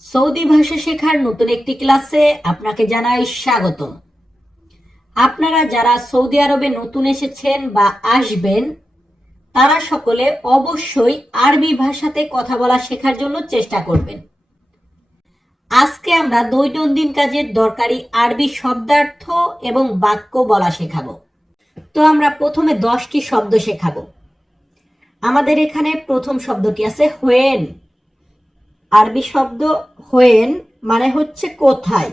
Saudi ভাষা শেখার নতুন একটি ক্লাসে আপনাকে জানাই স্বাগতম। আপনারা যারা সৌদি আরবে নতুন এসেছেন বা আসবেন তারা সকলে অবশ্যই আরবি ভাষাতে কথা বলা শেখার জন্য চেষ্টা করবেন। আজকে আমরা দৈনন্দিন কাজের দরকারি আরবি শব্দার্থ এবং বাক্য বলা শেখাবো। তো আমরা প্রথমে 10টি শব্দ শেখাবো। আমাদের এখানে প্রথম শব্দটি আছে হোয়েন। আরবি শব্দ হোয়েন মানে হচ্ছে কোথায়।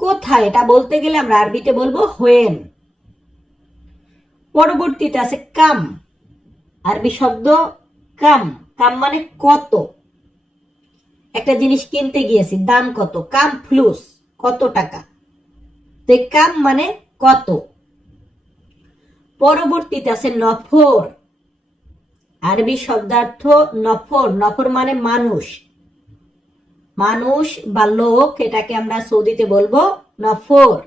কোথায় এটা বলতে গেলে আমরা আরবিতে বলবো হোয়েন। পরবর্তীতে আছে কাম। আরবি শব্দ কাম। কাম মানে কত। একটা জিনিস কিনতে গিয়েছি, দাম কত, কাম ফ্লুস, কত টাকা। তো কাম মানে কত। পরবর্তীতে আছে নফর। আরবি শব্দার্থ নফর। নফর মানে মানুষ। মানুষ বা লোক, এটাকে আমরা সৌদিতে বলবো নফর।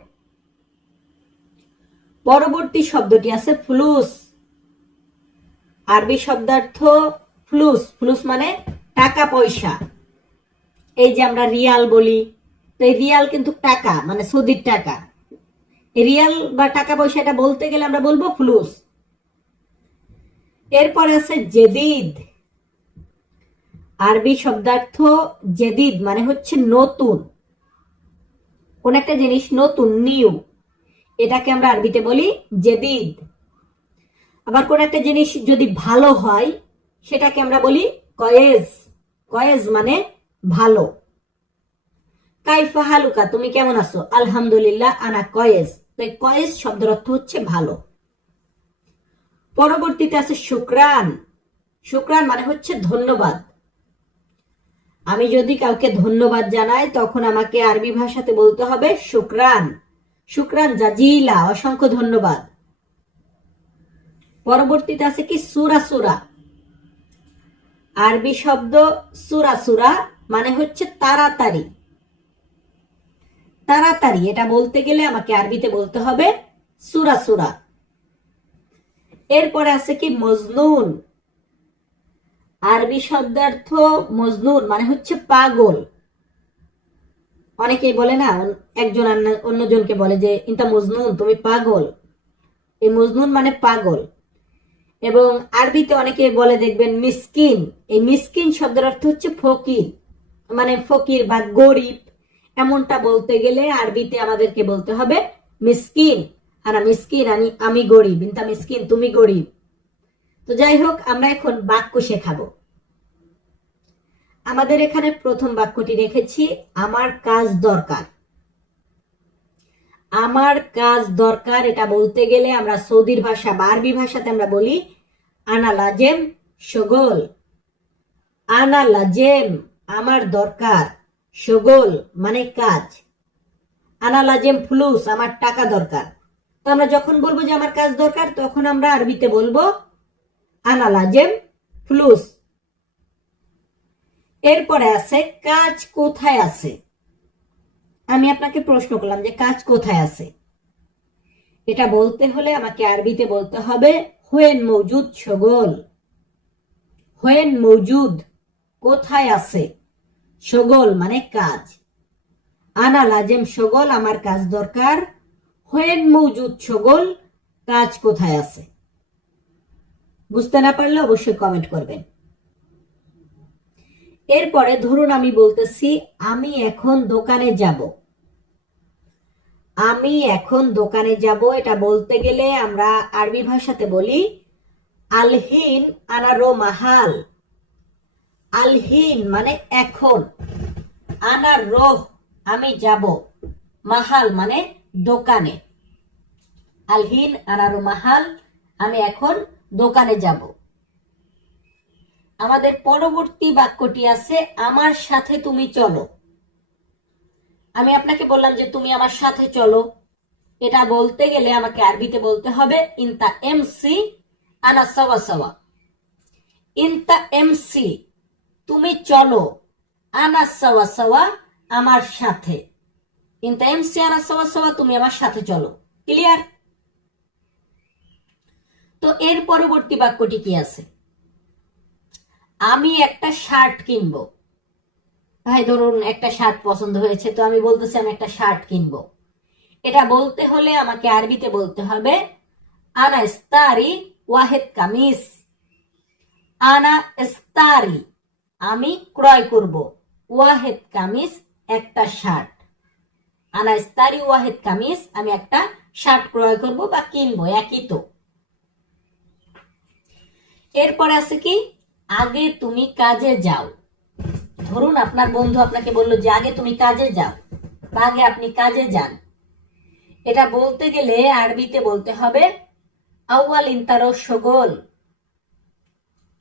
পরবর্তী শব্দটি আছে ফ্লুস। আরবি শব্দার্থ ফ্লুস। ফ্লুস মানে টাকা পয়সা। এই যে আমরা রিয়াল বলি, তো এই রিয়াল কিন্তু টাকা, মানে সৌদির টাকা। এই রিয়াল বা টাকা পয়সা এটা বলতে গেলে আমরা বলবো ফ্লুস। এরপর আছে জেদিদ। আরবি শব্দার্থ জেদিদ মানে হচ্ছে নতুন। কোন একটা জিনিস নতুন, নিউ, এটাকে আমরা আরবিতে বলি জেদিদ। আবার কোন একটা জিনিস যদি ভালো হয় সেটাকে আমরা বলি কয়েজ। কয়েজ মানে ভালো। কাইফা হালুকা, তুমি কেমন আছো? আলহামদুলিল্লাহ আনা কয়েজ। তো কয়েজ শব্দের অর্থ হচ্ছে ভালো। পরবর্তীতে আছে শুকরান। শুকরান মানে হচ্ছে ধন্যবাদ। আমি যদি কাউকে ধন্যবাদ জানাই তখন আমাকে আরবি ভাষাতে বলতে হবে শুকরান। শুকরান জাজিলা, অসংখ্য ধন্যবাদ। পরবর্তীতে আছে কি সুরা সুরা। আরবি শব্দ সুরা সুরা মানে হচ্ছে তাড়াতাড়ি। তাড়াতাড়ি এটা বলতে গেলে আমাকে আরবিতে বলতে হবে সুরা সুরা। এরপরে আছে কি মজনুন। আরবি শব্দার্থ মজনুন মানে হচ্ছে পাগল। অনেকেই বলে না, একজন অন্যজনকে বলে যে ইন্তা মজনুন, তুমি পাগল। এই মজনুন মানে পাগল। এবং আরবিতে অনেকে বলে দেখবেন মিসকিন। এই মিসকিন শব্দের অর্থ হচ্ছে ফকির, মানে ফকির বা গরিব। এমনটা বলতে গেলে আরবিতে আমাদেরকে বলতে হবে মিসকিন। আর মিসকিন আমি গরিব, ইন্তা মিসকিন তুমি গরিব। তো যাই হোক, আমরা এখন বাক্য শেখাবো। আমাদের এখানে প্রথম বাক্যটি রেখেছি আমার কাজ দরকার। আমার কাজ দরকার এটা বলতে গেলে আমরা সৌদির ভাষা বা আরবি ভাষাতে আমরা বলি আনা লাজেম শগল। আনা লাজেম আমার দরকার, শগল মানে কাজ। আনা লাজেম ফ্লুস আমার টাকা দরকার। তো আমরা যখন বলবো যে আমার কাজ দরকার তখন আমরা আরবিতে বলবো আনা লাজেম ফ্লুস। এরপরে আছে কাজ কোথায় আছে। আমি আপনাকে প্রশ্ন করলাম যে কাজ কোথায় আছে। এটা বলতে হলে আমাকে আরবিতে বলতে হবে হোয়েন মৌজুদ শগল। হোয়েন মৌজুদ কোথায় আছে, শগল মানে কাজ। আনা লাজেম শগল আমার কাজ দরকার, হোয়েন মৌজুদ শগল কাজ কোথায় আছে। বুঝতে না পারলে অবশ্যই কমেন্ট করবেন। এরপরে ধরুন আমি বলতেছি আমি এখন দোকানে যাব। আমি এখন দোকানে যাব এটা বলতে গেলে আমরা আরবি ভাষাতে বলি আলহিন আনা রো মাহাল। আলহিন মানে এখন, আনা রোহ আমি যাব, মাহাল মানে দোকানে। আলহিন আনা রো মাহাল আমি এখন দোকানে যাব। আমাদের পরবর্তী বাক্যটি আছে আমার সাথে তুমি চলো। আমি আপনাকে বললাম যে তুমি আমার সাথে চলো। এটা বলতে গেলে আমাকে আরবিতে বলতে হবে ইনতা এমসি আনা সাওয়া সাওয়া। ইনতা এমসি তুমি চলো, আনা সাওয়া সাওয়া আমার সাথে। ইনতা এমসি আনা সাওয়া সাওয়া তুমি আমার সাথে চলো। ক্লিয়ার? তো এর পরবর্তী বাক্যটি কি আছে? আমি একটা শার্ট কিনবো। ভাই ধরুন একটা শার্ট পছন্দ হয়েছে, তো আমি বলতেছি আমি একটা শার্ট কিনবো। এটা বলতে হলে আমাকে আরবিতে বলতে হবে আনা ইস্তারি ওয়াহেদ কামিজ। আনা ইস্তারি, আমি ক্রয় করব, ওয়াহেদ কামিজ, একটা শার্ট। আনা ইস্তারি ওয়াহেদ কামিজ, আমি একটা শার্ট ক্রয় করব বা কিনবো, একই তো। এরপরে আছে কি, আগে তুমি কাজে যাও। ধরুন আপনার বন্ধু আপনাকে বললো যে আগে তুমি কাজে যাও বা আগে আপনি কাজে যান। এটা বলতে গেলে আরবিতে বলতে হবে আউয়াল ইন্তারো শগল।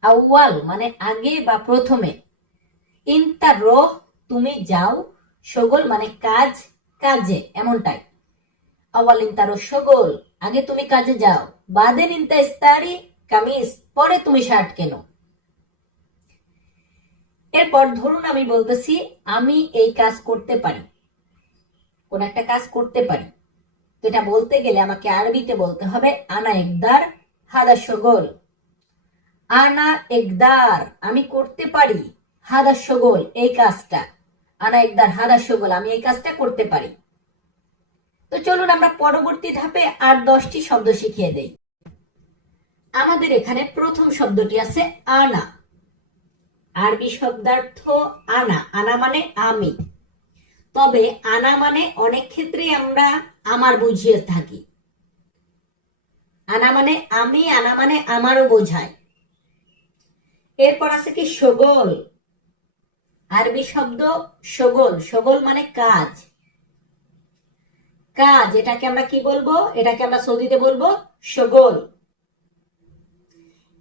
আউয়াল মানে আগে বা প্রথমে, ইন্তারো তুমি যাও, শগল মানে কাজ, কাজে, এমনটাই। আউয়াল ইন্তারো শগল, আগে তুমি কাজে যাও, বাদেন ইন্তা ইস্তারি কামিজ, পরে তুমি শার্ট কেনো। এরপর ধরুন আমি বলতেছি আমি এই কাজ করতে পারি, কোন একটা কাজ করতে পারি। তো এটা বলতে গেলে আমাকে আরবিতে বলতে হবে আনা একদার হাদা শগল। আনা একদার, আমি করতে পারি, হাদা শগল, এই কাজটা। আনা একদার হাদা শগল, আমি এই কাজটা করতে পারি। তো চলুন আমরা পরবর্তী ধাপে আর 10টি শব্দ শিখিয়ে দেই। আমাদের এখানে প্রথম শব্দটি আছে আনা। আরবি শব্দার্থ আনা। আনা মানে আমি। তবে আনা মানে অনেক ক্ষেত্রে আমরা আমার বুঝিয়ে থাকি। আনা মানে আমি, আনা মানে আমারও বোঝায়। এরপর আছে কি শগল। আরবি শব্দ শগল। শগল মানে কাজ, কাজ। এটাকে আমরা কি বলবো? এটাকে আমরা সৌদিতে বলবো শগল।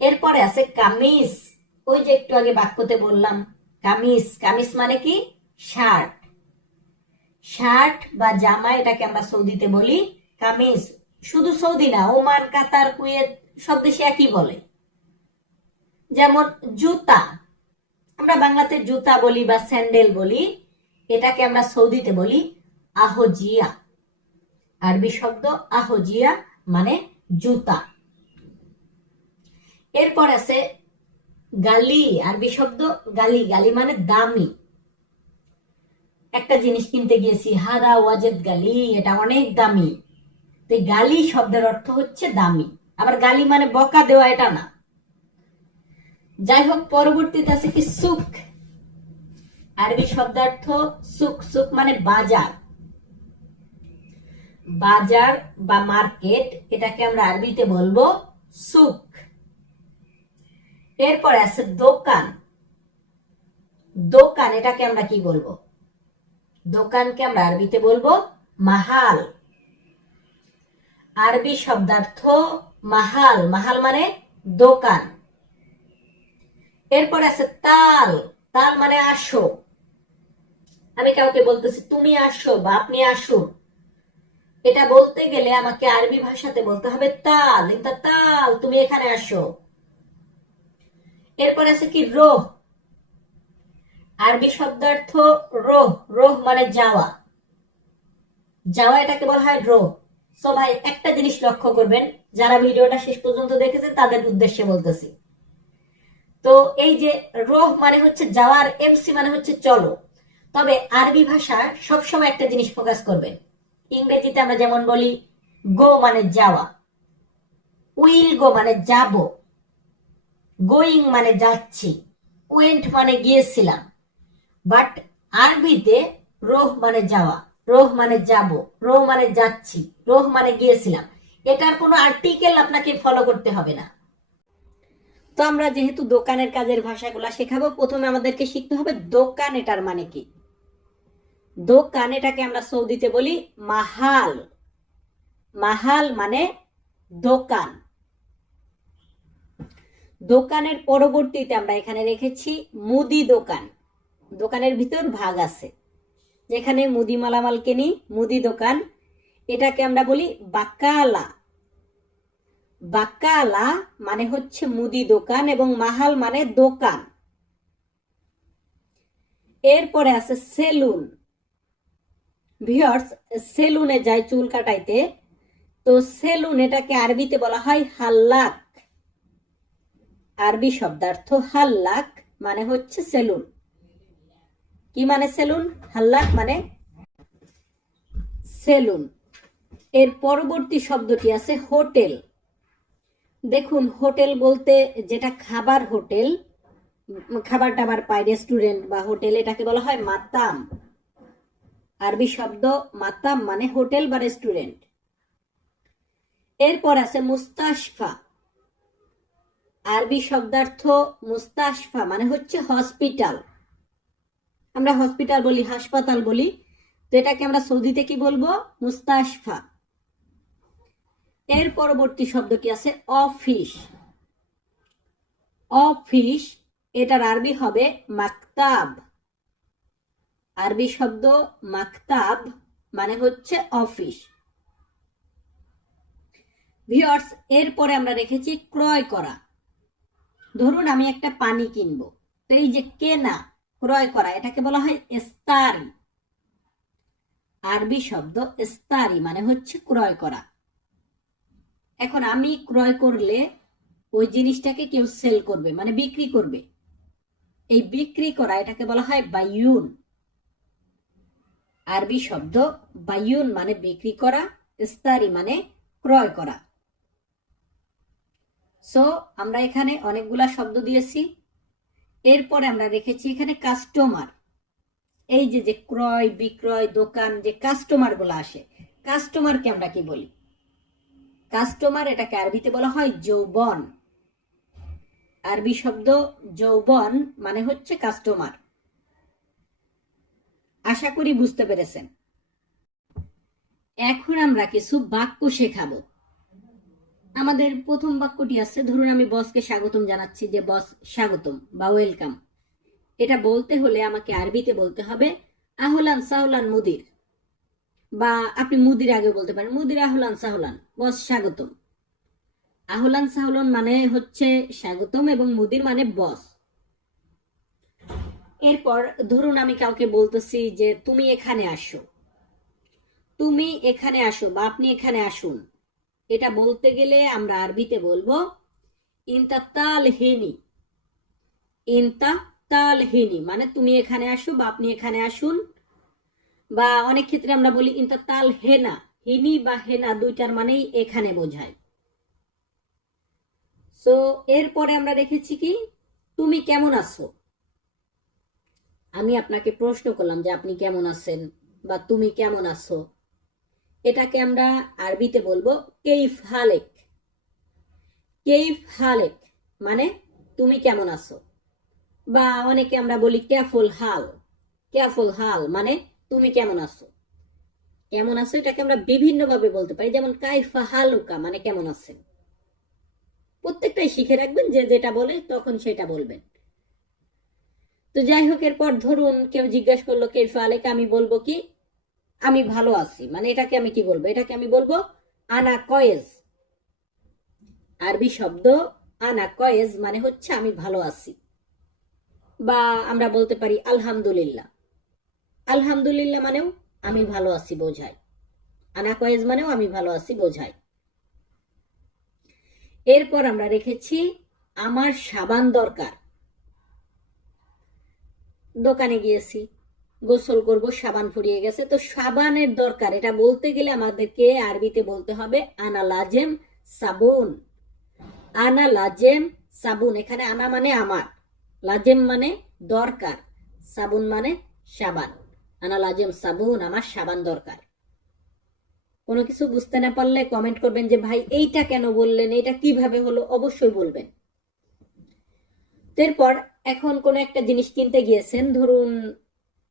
এরপরে আছে কামিজ। ওই যে একটু আগে বাক্যতে বললাম কামিজ। কামিজ মানে কি? শার্ট। শার্ট বা জামা, এটাকে আমরা সৌদিতে বলি কামিজ। শুধু সৌদি না, ওমান, কাতার, কুয়েত সব দেশে একই বলে। যেমন জুতা, আমরা বাংলাতে জুতা বলি বা স্যান্ডেল বলি, এটাকে আমরা সৌদিতে বলি আহজিয়া। আরবি শব্দ আহজিয়া মানে জুতা। এরপর আছে গালি। আরবি শব্দ গালি। গালি মানে দামি। একটা জিনিস কিনতে গিয়েছি, হাদা ওয়াজেদ গালি, এটা অনেক দামি। তো গালি শব্দের অর্থ হচ্ছে দামি। আবার গালি মানে বকা দেওয়া, এটা না। যাই হোক, পরবর্তীতে আছে কি সুক। আরবি শব্দার্থ সুক। সুক মানে বাজার। বাজার বা মার্কেট, এটাকে আমরা আরবিতে বলবো সুক। এরপরে আছে দোকান। দোকান, এটাকে আমরা কি বলবো? দোকানকে আমরা আরবিতে বলবো মাহাল। আরবি শব্দার্থ মাহাল। মাহাল মানে দোকান। এরপর আছে তাল। তাল মানে আসো। আমি কাউকে বলতেছি তুমি আসো বা আপনি আসুন, এটা বলতে গেলে আমাকে আরবি ভাষাতে বলতে হবে তাল। এটা তাল, তুমি এখানে আসো। এরপর আছে কি রোহ। আরবি শব্দার্থ রোহ। রোহ মানে যাওয়া। যাওয়া, এটাকে বলা হয় রোহ। সো ভাই একটা জিনিস লক্ষ্য করবেন, যারা ভিডিওটা শেষ পর্যন্ত দেখেছেন তাদের উদ্দেশ্যে বলতেছি। তো এই যে রোহ মানে হচ্ছে যাওয়ার, এমসি মানে হচ্ছে চলো। তবে আরবি ভাষা সবসময় একটা জিনিস ফোকাস করবেন। ইংরেজিতে আমরা যেমন বলি গো মানে যাওয়া, উইল গো মানে যাব, গোয়িং মানে যাচ্ছি, ওয়েন্ট মানে গিয়েছিলাম। বাট আরবিতে রোহ মানে যাওয়া, রোহ মানে যাব, রোহ মানে যাচ্ছি, রোহ মানে গিয়েছিলাম। এটার কোনো আর্টিকেল আপনাকে ফলো করতে হবে না। তো আমরা যেহেতু দোকানের কাজের ভাষাগুলা শেখাবো, প্রথমে আমাদেরকে শিখতে হবে দোকান এটার মানে কি। দোকান, এটাকে আমরা সৌদিতে বলি মাহাল। মাহাল মানে দোকান। দোকানের পরবর্তীতে আমরা এখানে রেখেছি মুদি দোকান। দোকানের ভিতর ভাগ আছে, যেখানে মুদি মালামাল কিনি, মুদি দোকান, এটাকে আমরা বলি বাকালা। বাকালা মানে হচ্ছে মুদি দোকান এবং মাহাল মানে দোকান। এরপরে আছে সেলুন। ভিউয়ার্স, সেলুনে যায় চুল কাটাইতে, তো সেলুন এটাকে আরবিতে বলা হয় হাল্লাক। আরবি শব্দার্থ হাল্লাক মানে হচ্ছে সেলুন। কি মানে সেলুন? হাল্লাক মানে সেলুন। এর পরবর্তী শব্দটি আছে হোটেল। দেখুন, হোটেল বলতে যেটা খাবার হোটেল, খাবার টাবার পায়, রেস্টুরেন্ট বা হোটেল, এটাকে বলা হয় মাতাম। আরবি শব্দ মাতাম মানে হোটেল বা রেস্টুরেন্ট। এরপর আছে মুস্তাশফা। আরবি শব্দার্থ মুস্তাশফা মানে হচ্ছে হসপিটাল। আমরা হসপিটাল বলি, হাসপাতাল বলি, তো এটাকে আমরা সৌদিতে কি বলবো? মুস্তাশফা। এর পরবর্তী শব্দটি আছে অফিস। অফিস, এটার আরবি হবে মাকতাব। আরবি শব্দ মাকতাব মানে হচ্ছে অফিস। ভিউয়ার্স, এরপরে আমরা রেখেছি ক্রয় করা। ধরুন আমি একটা পানি কিনবো, তো এই যে কেনা, ক্রয় করা, এটাকে বলা হয় ইস্তারি। আরবি শব্দ ইস্তারি মানে হচ্ছে ক্রয় করা। এখন আমি ক্রয় করলে ওই জিনিসটাকে কেউ সেল করবে মানে বিক্রি করবে, এই বিক্রি করা এটাকে বলা হয় বাইয়ুন। আরবি শব্দ বাইয়ুন মানে বিক্রি করা, ইস্তারি মানে ক্রয় করা। সো আমরা এখানে অনেকগুলা শব্দ দিয়েছি। এরপরে আমরা রেখেছি এখানে কাস্টমার। এই যে যে ক্রয় বিক্রয় দোকান, যে কাস্টমার গুলো আসে, কাস্টমারকে আমরা কি বলি? কাস্টমার, এটাকে আরবিতে বলা হয় যৌবন। আরবি শব্দ যৌবন মানে হচ্ছে কাস্টমার। আশা করি বুঝতে পেরেছেন। এখন আমরা কিছু বাক্য শেখাবো। আমাদের প্রথম বাক্যটি আছে, ধরুন আমি বসকে স্বাগতম জানাচ্ছি, যে বস স্বাগতম বা ওয়েলকাম। এটা বলতে হলে আমাকে আরবিতে বলতে হবে আহলান সাহলান মুদির, বা আপনি মুদির আগে বলতে পারেন মুদির আহলান সাহলান, বস স্বাগতম। আহলান সাহলান মানে হচ্ছে স্বাগতম এবং মুদির মানে বস। এরপর ধরুন আমি কাউকে বলতেছি যে তুমি এখানে আসো, তুমি এখানে আসো বা আপনি এখানে আসুন, এটা বলতে গেলে আমরা আরবিতে বলবো ইনতা তালহিনি। ইনতা তালহিনি মানে তুমি এখানে আসো বা আপনি এখানে আসুন। বা অনেক ক্ষেত্রে আমরা বলি ইনতা তাল হেনা। হিনি বা হেনা দুইটার মানেই এখানে বোঝায়। সো এরপরে আমরা রেখেছি কি তুমি কেমন আছো। আমি আপনাকে প্রশ্ন করলাম যে আপনি কেমন আছেন বা তুমি কেমন আছো, এটাকে আমরা আরবিতে বলবো কেইফ হালেক। কেইফ হালেক মানে তুমি কেমন আছো। বা অনেকে আমরা বলি কেফুল হাল। কেফুল হাল মানে তুমি কেমন আছো। কেমন আছো এটাকে আমরা বিভিন্ন ভাবে বলতে পারি, যেমন কাইফা হালুকা মানে কেমন আছেন। প্রত্যেকটাই শিখে রাখবেন, যে যেটা বলে তখন সেটা বলবেন। তো যাই হোক, এরপর ধরুন কেউ জিজ্ঞাসা করলো কেইফা আলেক, আমি বলবো কি আমি ভালো আছি, মানে এটাকে আমি কি বলবো? এটাকে আমি বলবো আনা কয়েজ। আরবি শব্দ আনা কয়েজ মানে হচ্ছে আমি ভালো আছি। বা আমরা বলতে পারি আলহামদুলিল্লাহ। আলহামদুলিল্লাহ মানেও আমি ভালো আছি বোঝায়। আনা কয়েজ মানেও আমি ভালো আছি বোঝায়। এরপর আমরা রেখেছি আমার সাবান দরকার। দোকানে গিয়েছি, গোসল করব, সাবান ফুরিয়ে গেছে, তো সাবানের দরকার, এটা বলতে গেলে আমাদেরকে আরবিতে বলতে হবে আনা লাজেম সাবুন। আনা লাজেম সাবুন। এখানে আনা মানে আমার, লাজেম মানে দরকার, সাবুন মানে সাবান। আনা লাজেম সাবুন, আমার সাবান দরকার। কোনো কিছু বুঝতে না পারলে কমেন্ট করবেন যে ভাই এইটা কেন বললেন, এটা কিভাবে হলো, অবশ্যই বলবেন। এরপর এখন কোন একটা জিনিস কিনতে গিয়েছেন, ধরুন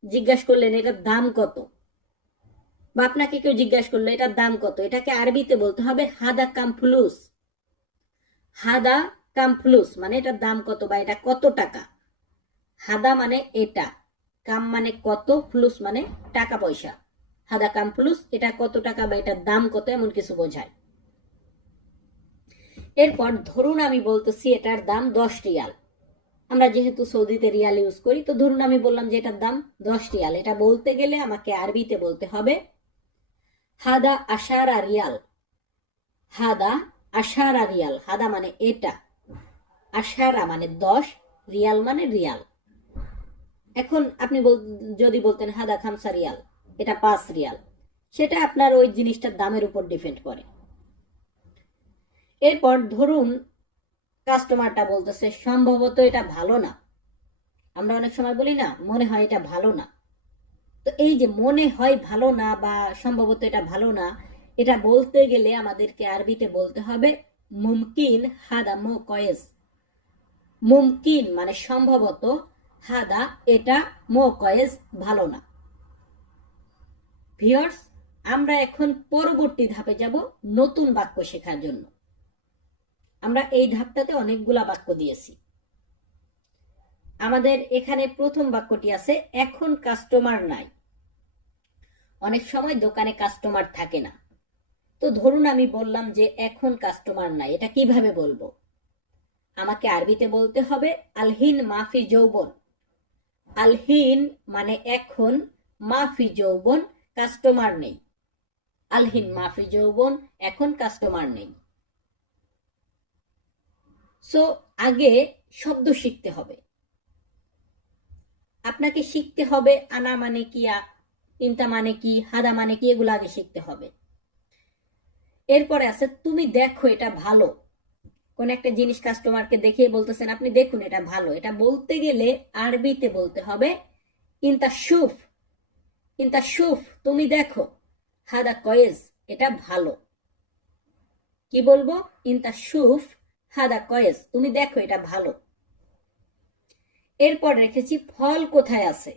জিজ্ঞাসা করলেন এটার দাম কত, বা আপনাকে কেউ জিজ্ঞাসা করলো এটার দাম কত, এটাকে আরবিতে বলতে হবে হাদা কাম ফুলুস। হাদা কাম ফুলুস মানে এটার দাম কত বা এটা কত টাকা। হাদা মানে এটা, কাম মানে কত, ফুলুস মানে টাকা পয়সা। হাদা কাম ফুলুস, এটা কত টাকা বা এটার দাম কত, এমন কিছু বোঝায়। এরপর ধরুন আমি বলতেছি এটার দাম 10 রিয়াল। আমরা যেহেতু সৌদিতে রিয়াল ইউজ করি, তো ধরুন আমি বললাম যে এটার দাম 10 রিয়াল। এটা বলতে গেলে আমাকে আরবিতে বলতে হবে হাদা আশারা রিয়াল। হাদা আশারা রিয়াল। হাদা মানে এটা, আশারা মানে 10, রিয়াল মানে রিয়াল। এখন আপনি যদি বলতেন হাদা খামসা রিয়াল, এটা 5 রিয়াল, সেটা আপনার ওই জিনিসটার দামের উপর ডিপেন্ড করে। এরপর ধরুন কাস্টমারটা বলতেছে সম্ভবত এটা ভালো না। আমরা অনেক সময় বলি না মনে হয় এটা ভালো না। তো এই যে মনে হয় ভালো না বা সম্ভবত এটা ভালো না, এটা বলতে গেলে আমাদেরকে আরবিতে বলতে হবে মুমকিন হাদা মো কয়েস। মুমকিন মানে সম্ভবত, হাদা এটা, মো কয়েস ভালো না। ভিউয়ার্স, আমরা এখন পরবর্তী ধাপে যাব নতুন বাক্য শেখার জন্য। আমরা এই ধাপটাতে অনেকগুলা বাক্য দিয়েছি। আমাদের এখানে প্রথম বাক্যটি আছে এখন কাস্টমার নাই। অনেক সময় দোকানে কাস্টমার থাকে না। তো ধরুন আমি বললাম যে এখন কাস্টমার নাই, এটা কিভাবে বলবো? আমাকে আরবিতে বলতে হবে আলহিন মাফি যৌবন। আলহিন মানে এখন, মাফি যৌবন কাস্টমার নেই। আলহিন মাফি যৌবন, এখন কাস্টমার নেই। সো আগে শব্দ শিখতে হবে। আপনাকে শিখতে হবে আনা মানে কি, ইনতা মানে কি, হাদা মানে কি, এগুলো আগে শিখতে হবে। এরপরে আছে তুমি দেখো এটা ভালো। কোন একটা জিনিস কাস্টমারকে দেখিয়ে বলতেছেন আপনি দেখুন এটা ভালো, এটা বলতে গেলে আরবিতে বলতে হবে ইনতা শুফ। ইনতা শুফ, তুমি দেখো, হাদা কয়েস, এটা ভালো। কি বলবো? ইনতা শুফ হাদা কয়েস, তুমি দেখো এটা ভালো। এরপর রেখেছি ফল কোথায় আছে।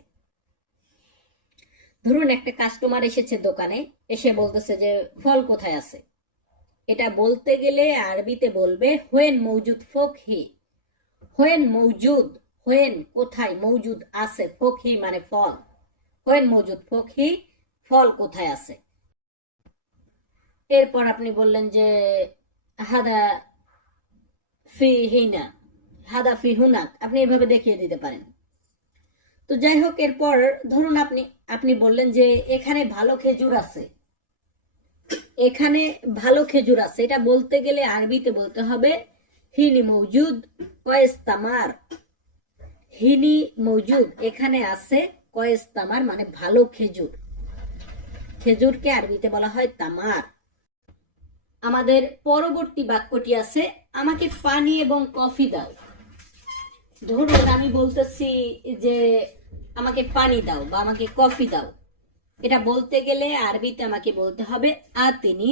ধরুন একটা কাস্টমার এসেছে দোকানে, এসে বলতেছে যে ফল কোথায় আছে। এটা বলতে গেলে আরবিতে বলবে হোয়েন মৌজুদ ফোকহি। হোয়েন মৌজুদ, হোয়েন কোথায়, মৌজুদ আছে, ফোকহি মানে ফল। হোয়েন মৌজুদ ফোকহি, ফল কোথায় আছে। এরপর আপনি বললেন যে হাদা ফি হিনা, হাদা ফি হুনাক, আপনি এভাবে দেখিয়ে দিতে পারেন। তো যাই হোক, এরপর ধরুন আপনি বললেন যে এখানে ভালো খেজুর আছে। এখানে ভালো খেজুর আছে, এটা বলতে গেলে আরবিতে বলতে হবে হিনি মৌজুদ কয়েস তামার। হিনি মৌজুদ, এখানে আছে, কয়েস তামার মানে ভালো খেজুর। খেজুরকে আরবিতে বলা হয় তামার। আমাদের পরবর্তী বাক্যটি আছে আমাকে পানি এবং কফি দাও। ধরুন আমি বলতেছি যে আমাকে পানি দাও বা আমাকে কফি দাও, এটা বলতে গেলে আরবিতে আমাকে বলতে হবে আতিনি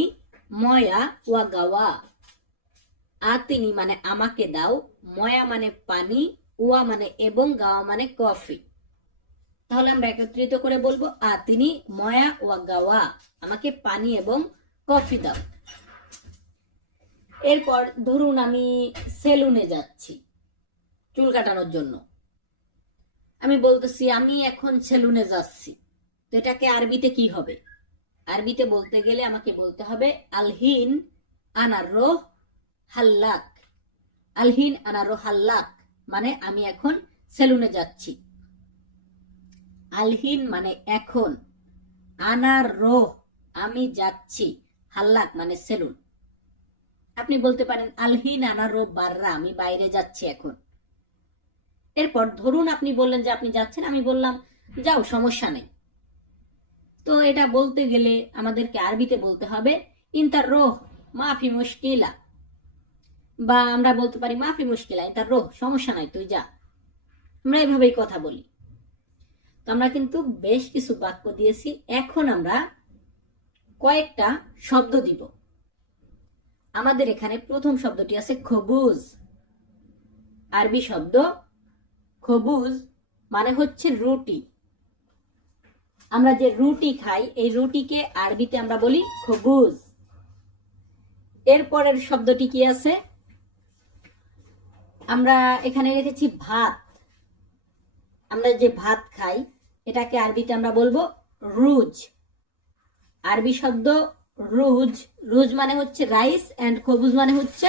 ময়া ওয়া গাওয়া। আতিনি মানে আমাকে দাও, ময়া মানে পানি, ওয়া মানে এবং, গাওয়া মানে কফি। তাহলে আমরা একত্রিত করে বলবো আতিনি ময়া ওয়া গাওয়া, আমাকে পানি এবং কফি দাও। এরপর ধরুন আমি সেলুনে যাচ্ছি চুল কাটানোর জন্য। আমি বলতেছি আমি এখন সেলুনে যাচ্ছি, তো এটাকে আরবিতে কি হবে? আরবিতে বলতে গেলে আমাকে বলতে হবে আলহিন আনারো হাল্লাক। আলহিন আনারো হাল্লাক মানে আমি এখন সেলুনে যাচ্ছি। আলহিন মানে এখন, আনারো আমি যাচ্ছি, হাল্লাক মানে সেলুন। আপনি বলতে পারেন আলহিন আনারো বাররা, আমি বাইরে যাচ্ছি এখন। এরপর ধরুন আপনি বললেন যে আপনি যাচ্ছেন, আমি বললাম যাও সমস্যা নেই। তো এটা বলতে গেলে আমাদেরকে আরবিতে বলতে হবে ইনতার রোহ মাফি মুশকিলা, বা আমরা বলতে পারি মাফি মুশকিলা ইনতার রোহ, সমস্যা নাই তুই যা। আমরা এভাবেই কথা বলি। তো আমরা কিন্তু বেশ কিছু বাক্য দিয়েছি, এখন আমরা কয়েকটা শব্দ দিব। আমাদের এখানে প্রথম শব্দটি আছে খবুজ। আরবি শব্দ খবুজ মানে হচ্ছে রুটি। আমরা যে রুটি খাই এই রুটিকে আরবিতে আমরা বলি খবুজ। এরপরের শব্দটি কি আছে? আমরা এখানে রেখেছি ভাত। আমরা যে ভাত খাই এটাকে আরবিতে আমরা বলবো রুজ। আরবি শব্দ রুজ। রুজ মানে হচ্ছে রাইস এন্ড খবুজ মানে হচ্ছে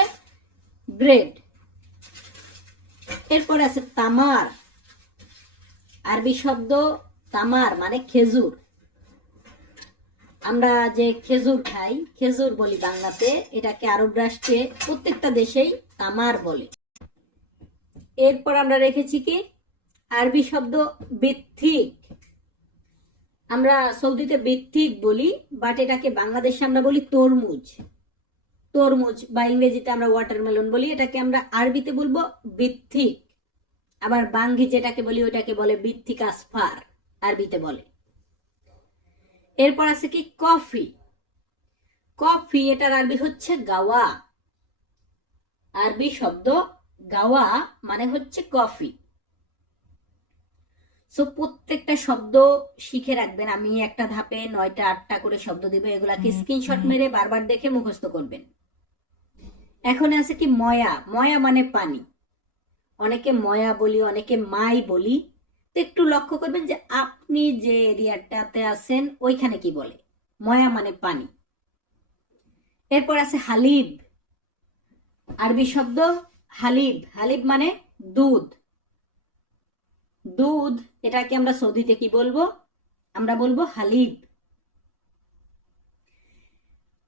ব্রেড। এরপর আছে তামার। আরবি শব্দ তামার মানে খেজুর। আমরা যে খেজুর খাই, খেজুর বলি বাংলাতে, এটাকে আরব রাষ্ট্রে প্রত্যেকটা দেশেই তামার বলে। এরপর আমরা রেখেছি কি আরবি শব্দ বিথিক। আমরা সৌদিতে বিথিক বলি, বাট এটাকে বাংলাদেশে আমরা বলি তরমুজ। তরমুজ বা ইংরেজিতে আমরা ওয়াটারমেলন বলি, এটাকে আমরা আরবিতে বলবো বিথিক। আবার বাঙ্গি যেটাকে বলি ওটাকে বলে বিথিক আসফার, আরবিতে বলে। এরপর আছে কি কফি। কফি এটার আরবি হচ্ছে গাওয়া। আরবি শব্দ গাওয়া মানে হচ্ছে কফি। সো প্রত্যেকটা শব্দ শিখে রাখবেন। আমি একটা ধাপে 9টা 8টা করে শব্দ দিব, এগুলাকে স্ক্রিনশট মেরে বারবার দেখে মুখস্থ করবেন। এখন আছে কি ময়া। ময়া মানে পানি। অনেকে ময়া বলি, অনেকে মাই বলি। তো একটু লক্ষ্য করবেন যে আপনি যে এরিয়াটাতে আছেন ওইখানে কি বলে। ময়া মানে পানি। এরপর আছে হালিব। আরবি শব্দ হালিব। হালিব মানে দুধ। দুধ এটাকে আমরা সৌদিতে কি বলবো? আমরা বলবো হালিব।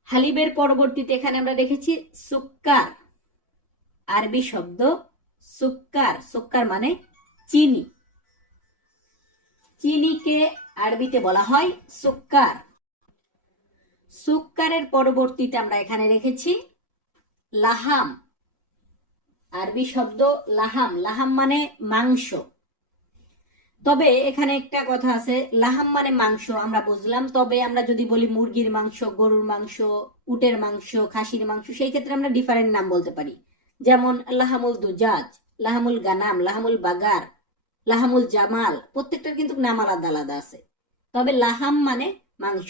হালিবের পরবর্তীতে এখানে আমরা দেখেছি সুক্কার। আরবি শব্দ সুক্কার। সুক্কার মানে চিনি। চিনিকে আরবিতে বলা হয় সুক্কার। সুক্কারের পরবর্তীতে আমরা এখানে রেখেছি লাহাম। আরবি শব্দ লাহাম। লাহাম মানে মাংস। তবে এখানে একটা কথা আছে, লাহাম মানে মাংস আমরা বুঝলাম, তবে আমরা যদি বলি মুরগির মাংস, গরুর মাংস, উটের মাংস, খাসির মাংস, সেই ক্ষেত্রে আমরা ডিফারেন্ট নাম বলতে পারি। যেমন লাহামুল দুজাজ, লাহামুল গানাম, লাহামুল বাগার, লাহামুল জামাল, প্রত্যেকটার কিন্তু নাম আলাদা আলাদা আছে। তবে লাহাম মানে মাংস।